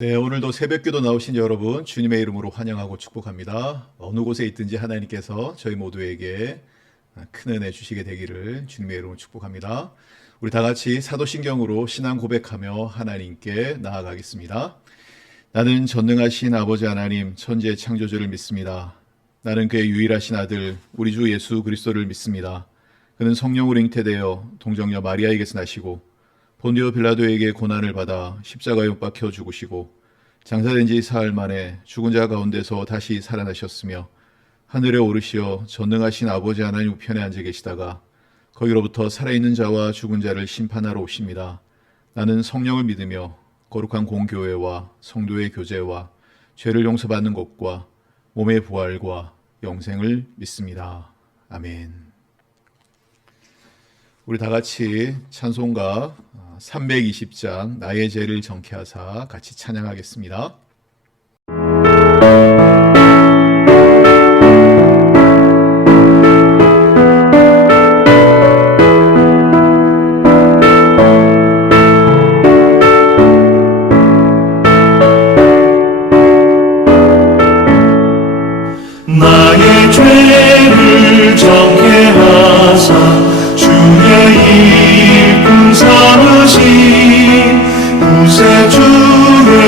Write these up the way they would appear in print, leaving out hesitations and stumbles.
네, 오늘도 새벽기도 나오신 여러분 주님의 이름으로 환영하고 축복합니다. 어느 곳에 있든지 하나님께서 저희 모두에게 큰 은혜 주시게 되기를 주님의 이름으로 축복합니다. 우리 다 같이 사도신경으로 신앙 고백하며 하나님께 나아가겠습니다. 나는 전능하신 아버지 하나님 천지의 창조주를 믿습니다. 나는 그의 유일하신 아들 우리 주 예수 그리스도를 믿습니다. 그는 성령으로 잉태되어 동정녀 마리아에게서 나시고 본디오 빌라도에게 고난을 받아 십자가에 못 박혀 죽으시고 장사된 지 사흘 만에 죽은 자 가운데서 다시 살아나셨으며 하늘에 오르시어 전능하신 아버지 하나님 우편에 앉아 계시다가 거기로부터 살아있는 자와 죽은 자를 심판하러 오십니다. 나는 성령을 믿으며 거룩한 공교회와 성도의 교제와 죄를 용서받는 것과 몸의 부활과 영생을 믿습니다. 아멘. 우리 다 같이 찬송가 320장 나의 죄를 정케하사 같이 찬양하겠습니다. 나의 죄를 정케하사 주의 일꾼 삼으신 구세주의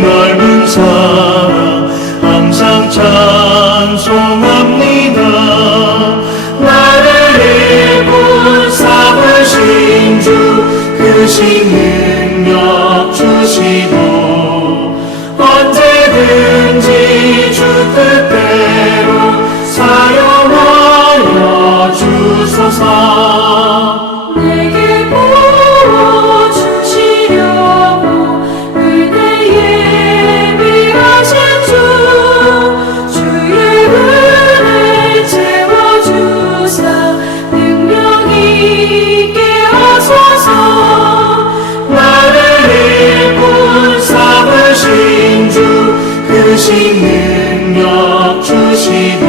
넓은 사랑 항상 찬송합니다. 나를 일꾼 삼으신 주 크신 능력 주시고 언제든지 주 뜻대로 사용하여 주소서. 내게 부어주시려고 은혜에 미하신 주 주의 은혜 채워주사 능력 있게 하소서. 나를 일꾼 삼으신 주 크신 능력 주시고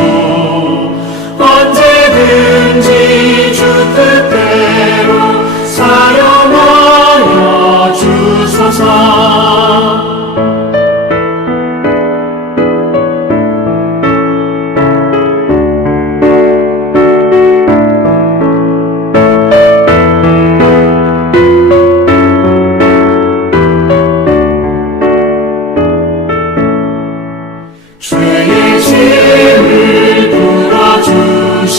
언제든지 주 뜻대로 사용하여 주소서. 죄의 짐을 풀어주신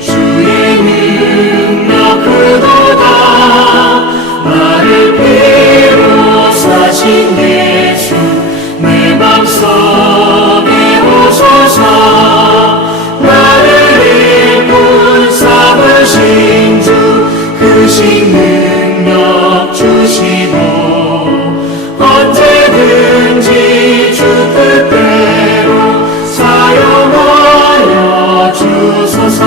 주의 능력 그도다. 나를 피로 사신 예수 내 맘속에 오소서. 나를 일꾼 삼으신 주 크신 능력 주시고 언제든지 주 뜻대로 사용하여 주소서.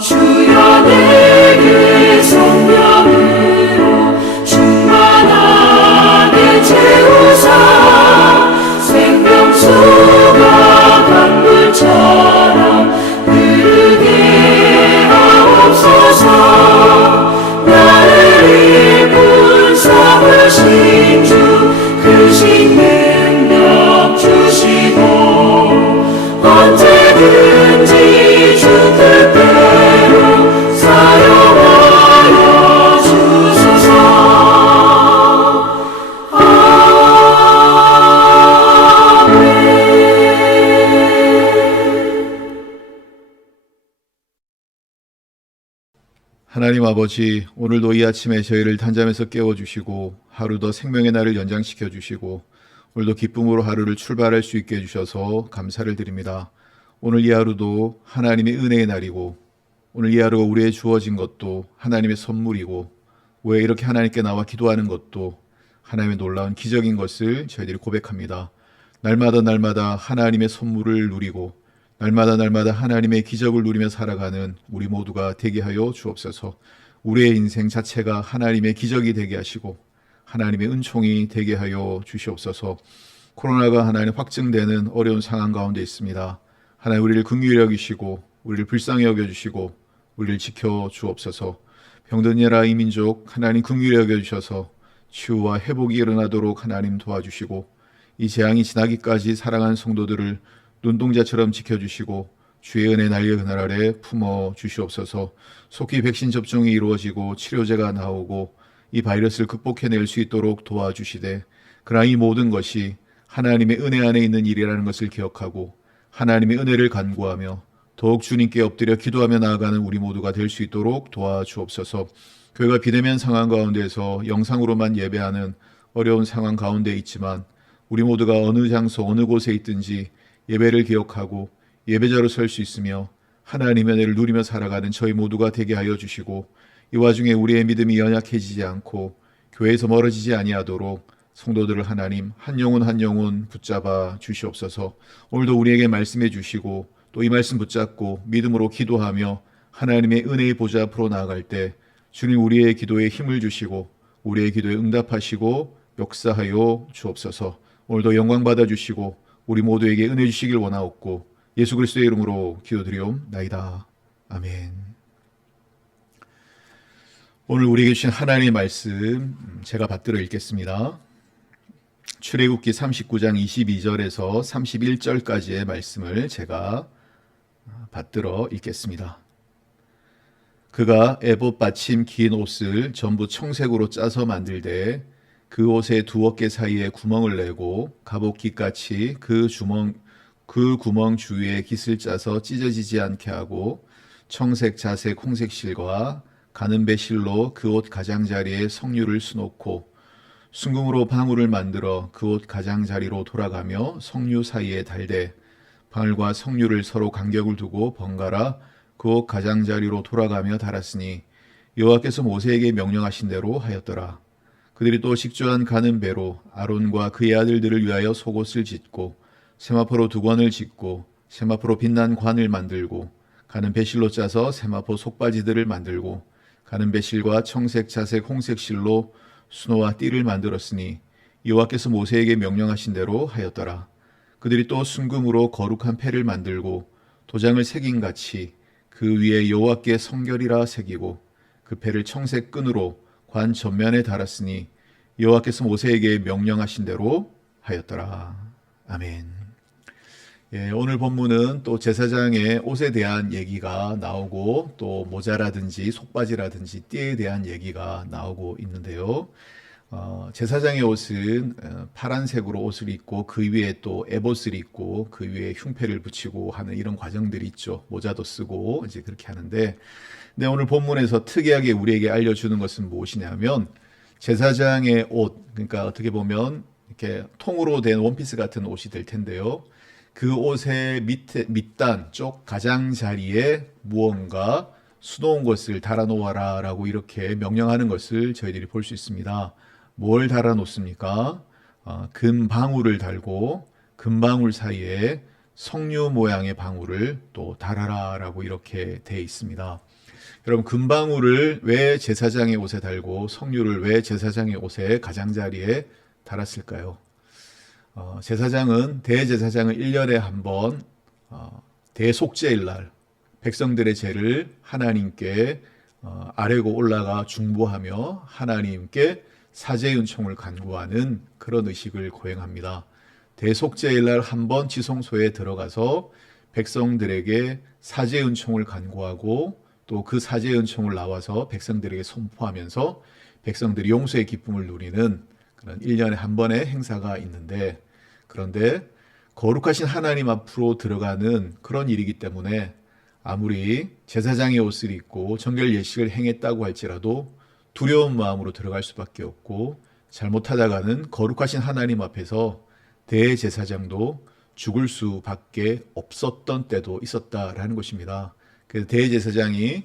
주여 내게 성령으로 충만하게 채우사 생명수가 강물처럼 흐르게 하옵소서. 나를 일꾼 삼으신 주 크신 능력 주시고 언제든지 주 뜻대로 사용하여 주소서. 하나님 아버지, 오늘도 이 아침에 저희를 단잠에서 깨워주시고 하루 더 생명의 날을 연장시켜 주시고 오늘도 기쁨으로 하루를 출발할 수 있게 해주셔서 감사를 드립니다. 오늘 이 하루도 하나님의 은혜의 날이고 오늘 이 하루가 우리에게 주어진 것도 하나님의 선물이고 왜 이렇게 하나님께 나와 기도하는 것도 하나님의 놀라운 기적인 것을 저희들이 고백합니다. 날마다 하나님의 선물을 누리고 날마다 하나님의 기적을 누리며 살아가는 우리 모두가 되게 하여 주옵소서. 우리의 인생 자체가 하나님의 기적이 되게 하시고 하나님의 은총이 되게 하여 주시옵소서. 코로나가 하나님 확증되는 어려운 상황 가운데 있습니다. 하나님 우리를 긍휼히 여기시고 우리를 불쌍히 여겨주시고 우리를 지켜 주옵소서. 병든 나라 이 민족 하나님 긍휼히 여겨주셔서 치유와 회복이 일어나도록 하나님 도와주시고 이 재앙이 지나기까지 사랑하는 성도들을 눈동자처럼 지켜주시고 주의 은혜 날개 그늘 아래 품어 주시옵소서. 속히 백신 접종이 이루어지고 치료제가 나오고 이 바이러스를 극복해낼 수 있도록 도와주시되, 그러나 이 모든 것이 하나님의 은혜 안에 있는 일이라는 것을 기억하고 하나님의 은혜를 간구하며 더욱 주님께 엎드려 기도하며 나아가는 우리 모두가 될 수 있도록 도와주옵소서. 교회가 비대면 상황 가운데서 영상으로만 예배하는 어려운 상황 가운데 있지만 우리 모두가 어느 장소 어느 곳에 있든지 예배를 기억하고 예배자로 설 수 있으며 하나님의 은혜를 누리며 살아가는 저희 모두가 되게 하여 주시고, 이 와중에 우리의 믿음이 연약해지지 않고 교회에서 멀어지지 아니하도록 성도들을 하나님 한 영혼 한 영혼 붙잡아 주시옵소서. 오늘도 우리에게 말씀해 주시고 또 이 말씀 붙잡고 믿음으로 기도하며 하나님의 은혜의 보좌 앞으로 나아갈 때 주님 우리의 기도에 힘을 주시고 우리의 기도에 응답하시고 역사하여 주옵소서. 오늘도 영광 받아 주시고 우리 모두에게 은혜 주시길 원하옵고 예수 그리스도의 이름으로 기도드리옵나이다. 아멘. 오늘 우리에게 주신 하나님의 말씀 제가 받들어 읽겠습니다. 출애굽기 39장 22절에서 31절까지의 말씀을 제가 받들어 읽겠습니다. 그가 에봇 받침 긴 옷을 전부 청색으로 짜서 만들되 그 옷의 두 어깨 사이에 구멍을 내고 갑옷깃같이 그 구멍 주위에 깃을 짜서 찢어지지 않게 하고 청색, 자색, 홍색 실과 가는 배 실로 그 옷 가장자리에 성류를 수놓고 순금으로 방울을 만들어 그 옷 가장자리로 돌아가며 성류 사이에 달되 방울과 성류를 서로 간격을 두고 번갈아 그 옷 가장자리로 돌아가며 달았으니 여호와께서 모세에게 명령하신 대로 하였더라. 그들이 또 식조한 가는 배로 아론과 그의 아들들을 위하여 속옷을 짓고 세마포로 두건을 짓고 세마포로 빛난 관을 만들고 가는 배실로 짜서 세마포 속바지들을 만들고 가는 배실과 청색, 자색, 홍색 실로 수노와 띠를 만들었으니 여호와께서 모세에게 명령하신 대로 하였더라. 그들이 또 순금으로 거룩한 패를 만들고 도장을 새김같이 그 위에 여호와께 성결이라 새기고 그 패를 청색 끈으로 관 전면에 달았으니 여호와께서 모세에게 명령하신 대로 하였더라. 아멘. 예, 오늘 본문은 또 제사장의 옷에 대한 얘기가 나오고 또 모자라든지 속바지라든지 띠에 대한 얘기가 나오고 있는데요. 제사장의 옷은 파란색으로 옷을 입고 그 위에 또 에봇을 입고 그 위에 흉패를 붙이고 하는 이런 과정들이 있죠. 모자도 쓰고 이제 그렇게 하는데, 근데 오늘 본문에서 특이하게 우리에게 알려주는 것은 무엇이냐면 제사장의 옷, 그러니까 어떻게 보면 이렇게 통으로 된 원피스 같은 옷이 될 텐데요. 그 옷의 밑단 쪽 가장자리에 무언가 수놓은 것을 달아놓아라 라고 이렇게 명령하는 것을 저희들이 볼 수 있습니다. 뭘 달아놓습니까? 금방울을 달고 금방울 사이에 성류 모양의 방울을 또 달아라 라고 이렇게 되어 있습니다. 여러분, 금방울을 왜 제사장의 옷에 달고 성류를 왜 제사장의 옷의 가장자리에 달았을까요? 대제사장은 1년에 한 번 대속죄일 날 백성들의 죄를 하나님께 아뢰고 올라가 중보하며 하나님께 사죄의 은총을 간구하는 그런 의식을 거행합니다. 대속죄일 날 한 번 지성소에 들어가서 백성들에게 사죄의 은총을 간구하고 또 그 사죄의 은총을 나와서 백성들에게 선포하면서 백성들이 용서의 기쁨을 누리는 그런 1년에 한 번의 행사가 있는데, 그런데 거룩하신 하나님 앞으로 들어가는 그런 일이기 때문에 아무리 제사장의 옷을 입고 정결 예식을 행했다고 할지라도 두려운 마음으로 들어갈 수밖에 없고, 잘못하다가는 거룩하신 하나님 앞에서 대제사장도 죽을 수밖에 없었던 때도 있었다라는 것입니다. 그래서 대제사장이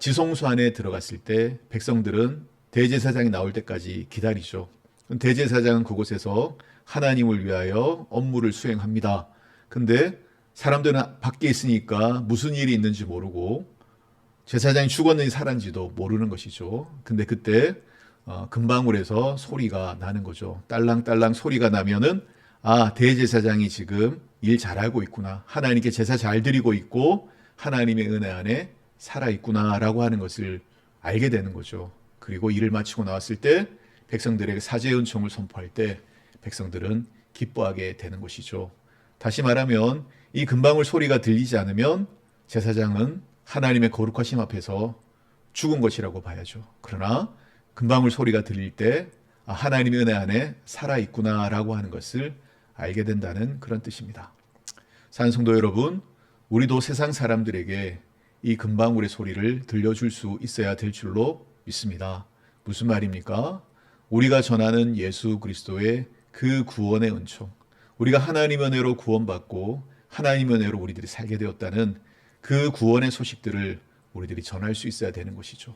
지성소 안에 들어갔을 때 백성들은 대제사장이 나올 때까지 기다리죠. 대제사장은 그곳에서 하나님을 위하여 업무를 수행합니다. 근데 사람들은 밖에 있으니까 무슨 일이 있는지 모르고 제사장이 죽었는지 살았는지도 모르는 것이죠. 근데 그때 금방울에서 소리가 나는 거죠. 딸랑딸랑 소리가 나면은 대제사장이 지금 일 잘하고 있구나. 하나님께 제사 잘 드리고 있고 하나님의 은혜 안에 살아있구나라고 하는 것을 알게 되는 거죠. 그리고 일을 마치고 나왔을 때 백성들에게 사죄의 은총을 선포할 때 백성들은 기뻐하게 되는 것이죠. 다시 말하면 이 금방울 소리가 들리지 않으면 제사장은 하나님의 거룩하심 앞에서 죽은 것이라고 봐야죠. 그러나 금방울 소리가 들릴 때 하나님의 은혜 안에 살아있구나라고 하는 것을 알게 된다는 그런 뜻입니다. 사는 성도 여러분, 우리도 세상 사람들에게 이 금방울의 소리를 들려줄 수 있어야 될 줄로 믿습니다. 무슨 말입니까? 우리가 전하는 예수 그리스도의 그 구원의 은총, 우리가 하나님의 은혜로 구원받고 하나님의 은혜로 우리들이 살게 되었다는 그 구원의 소식들을 우리들이 전할 수 있어야 되는 것이죠.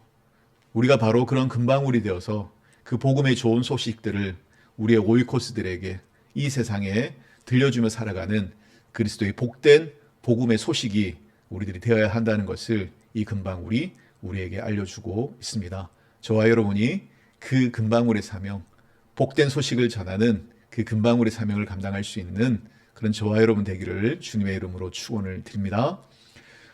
우리가 바로 그런 금방울이 되어서 그 복음의 좋은 소식들을 우리의 오이코스들에게 이 세상에 들려주며 살아가는 그리스도의 복된 복음의 소식이 우리들이 되어야 한다는 것을 이 금방울이 우리에게 알려주고 있습니다. 저와 여러분이 그 금방울의 사명, 복된 소식을 전하는 그 금방울의 사명을 감당할 수 있는 그런 저와 여러분 되기를 주님의 이름으로 축원을 드립니다.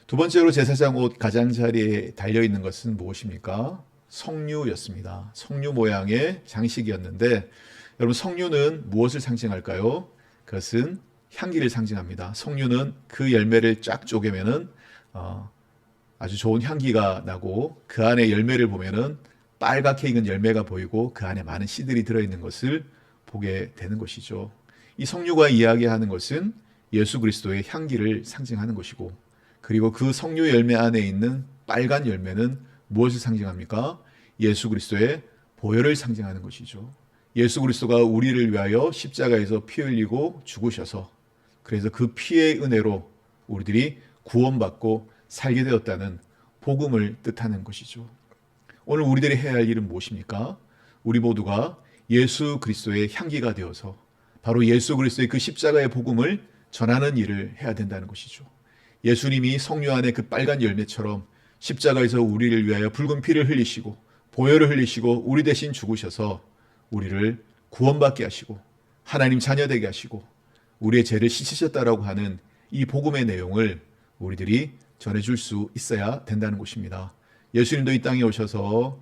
두 번째로 제사장 옷 가장자리에 달려있는 것은 무엇입니까? 석류였습니다. 석류 모양의 장식이었는데 여러분, 석류는 무엇을 상징할까요? 그것은 향기를 상징합니다. 석류는 그 열매를 쫙 쪼개면은 아주 좋은 향기가 나고 그 안에 열매를 보면은 빨갛게 익은 열매가 보이고 그 안에 많은 씨들이 들어있는 것을 보게 되는 것이죠. 이 석류가 이야기하는 것은 예수 그리스도의 향기를 상징하는 것이고, 그리고 그 석류 열매 안에 있는 빨간 열매는 무엇을 상징합니까? 예수 그리스도의 보혈을 상징하는 것이죠. 예수 그리스도가 우리를 위하여 십자가에서 피 흘리고 죽으셔서 그래서 그 피의 은혜로 우리들이 구원받고 살게 되었다는 복음을 뜻하는 것이죠. 오늘 우리들이 해야 할 일은 무엇입니까? 우리 모두가 예수 그리스도의 향기가 되어서 바로 예수 그리스도의 그 십자가의 복음을 전하는 일을 해야 된다는 것이죠. 예수님이 석류 안에 그 빨간 열매처럼 십자가에서 우리를 위하여 붉은 피를 흘리시고 보혈을 흘리시고 우리 대신 죽으셔서 우리를 구원받게 하시고 하나님 자녀 되게 하시고 우리의 죄를 씻으셨다라고 하는 이 복음의 내용을 우리들이 전해줄 수 있어야 된다는 것입니다. 예수님도 이 땅에 오셔서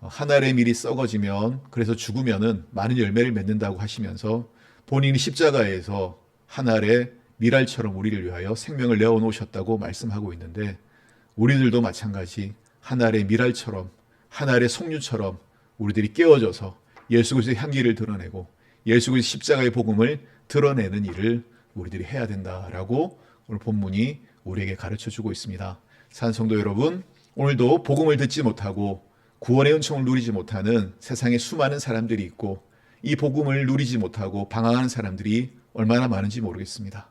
한 알의 밀이 썩어지면, 그래서 죽으면은 많은 열매를 맺는다고 하시면서 본인이 십자가에서 한 알의 밀알처럼 우리를 위하여 생명을 내어놓으셨다고 말씀하고 있는데, 우리들도 마찬가지 한 알의 밀알처럼, 한 알의 석류처럼 우리들이 깨어져서 예수 그리스도의 향기를 드러내고 예수 그리스도 십자가의 복음을 드러내는 일을 우리들이 해야 된다라고 오늘 본문이 우리에게 가르쳐주고 있습니다. 산성도 여러분, 오늘도 복음을 듣지 못하고 구원의 은총을 누리지 못하는 세상에 수많은 사람들이 있고, 이 복음을 누리지 못하고 방황하는 사람들이 얼마나 많은지 모르겠습니다.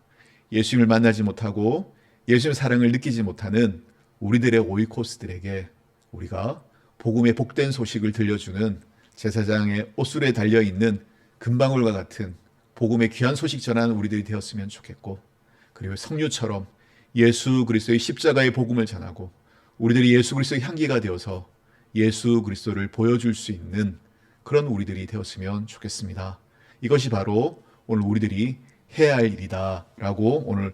예수님을 만나지 못하고 예수님의 사랑을 느끼지 못하는 우리들의 오이코스들에게 우리가 복음의 복된 소식을 들려주는 제사장의 옷술에 달려있는 금방울과 같은 복음의 귀한 소식 전하는 우리들이 되었으면 좋겠고, 그리고 석류처럼 예수 그리스도의 십자가의 복음을 전하고 우리들이 예수 그리스도의 향기가 되어서 예수 그리스도를 보여줄 수 있는 그런 우리들이 되었으면 좋겠습니다. 이것이 바로 오늘 우리들이 해야 할 일이다라고 오늘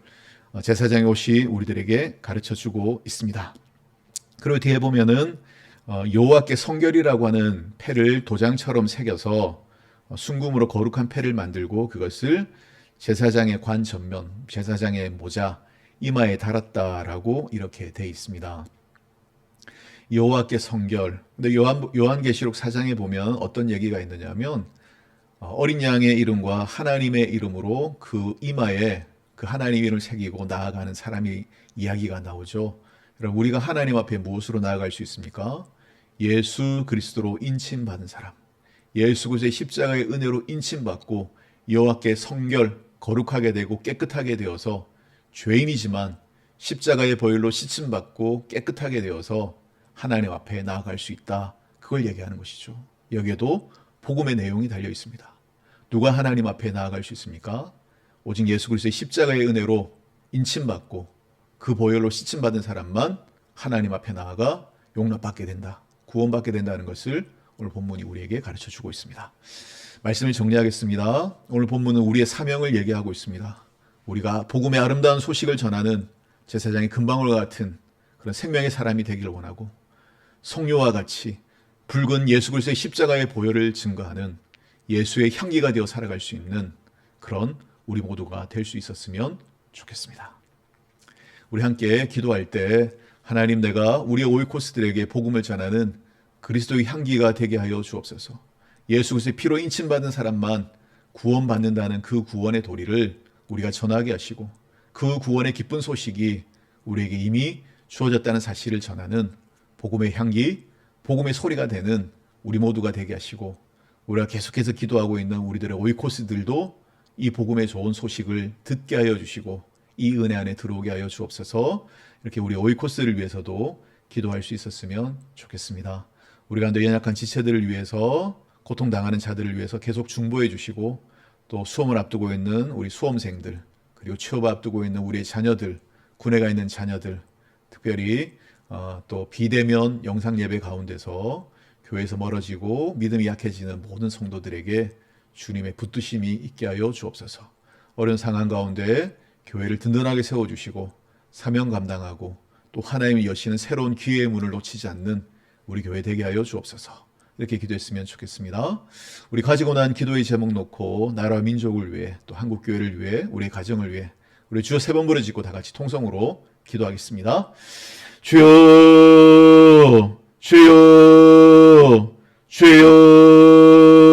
제사장의 옷이 우리들에게 가르쳐주고 있습니다. 그리고 뒤에 보면은 여호와께 성결이라고 하는 패를 도장처럼 새겨서 순금으로 거룩한 패를 만들고 그것을 제사장의 관 전면, 제사장의 모자, 이마에 달았다라고 이렇게 돼 있습니다. 여호와께 성결. 근데 요한계시록 4장에 보면 어떤 얘기가 있느냐면 어린 양의 이름과 하나님의 이름으로 그 이마에 그 하나님의 이름을 새기고 나아가는 사람이 이야기가 나오죠. 여러분, 우리가 하나님 앞에 무엇으로 나아갈 수 있습니까? 예수 그리스도로 인침받은 사람, 예수 그리스도의 십자가의 은혜로 인침받고 여호와께 성결, 거룩하게 되고 깨끗하게 되어서 죄인이지만 십자가의 보혈로 씻음받고 깨끗하게 되어서 하나님 앞에 나아갈 수 있다. 그걸 얘기하는 것이죠. 여기에도 복음의 내용이 달려 있습니다. 누가 하나님 앞에 나아갈 수 있습니까? 오직 예수 그리스도의 십자가의 은혜로 인침받고 그 보혈로 씻음받은 사람만 하나님 앞에 나아가 용납받게 된다. 구원받게 된다는 것을 오늘 본문이 우리에게 가르쳐주고 있습니다. 말씀을 정리하겠습니다. 오늘 본문은 우리의 사명을 얘기하고 있습니다. 우리가 복음의 아름다운 소식을 전하는 제사장의 금방울과 같은 그런 생명의 사람이 되기를 원하고, 성료와 같이 붉은 예수 그리스도의 십자가의 보혈을 증거하는 예수의 향기가 되어 살아갈 수 있는 그런 우리 모두가 될 수 있었으면 좋겠습니다. 우리 함께 기도할 때 하나님, 내가 우리의 오이코스들에게 복음을 전하는 그리스도의 향기가 되게 하여 주옵소서. 예수 그리스도의 피로 인침받은 사람만 구원받는다는 그 구원의 도리를 우리가 전하게 하시고, 그 구원의 기쁜 소식이 우리에게 이미 주어졌다는 사실을 전하는 복음의 향기, 복음의 소리가 되는 우리 모두가 되게 하시고, 우리가 계속해서 기도하고 있는 우리들의 오이코스들도 이 복음의 좋은 소식을 듣게 하여 주시고 이 은혜 안에 들어오게 하여 주옵소서. 이렇게 우리 오이코스를 위해서도 기도할 수 있었으면 좋겠습니다. 우리 가운데 연약한 지체들을 위해서, 고통당하는 자들을 위해서 계속 중보해 주시고, 또 수험을 앞두고 있는 우리 수험생들, 그리고 취업을 앞두고 있는 우리의 자녀들, 군에 가 있는 자녀들, 특별히 또 비대면 영상 예배 가운데서 교회에서 멀어지고 믿음이 약해지는 모든 성도들에게 주님의 붙드심이 있게 하여 주옵소서. 어려운 상황 가운데 교회를 든든하게 세워주시고 사명 감당하고 또 하나님이 여시는 새로운 기회의 문을 놓치지 않는 우리 교회 되게 하여 주옵소서. 이렇게 기도했으면 좋겠습니다. 우리 가지고 난 기도의 제목 놓고 나라와 민족을 위해, 또 한국교회를 위해, 우리의 가정을 위해 우리 주여 3번 부르짖고 다 같이 통성으로 기도하겠습니다. 주여, 주여, 주여.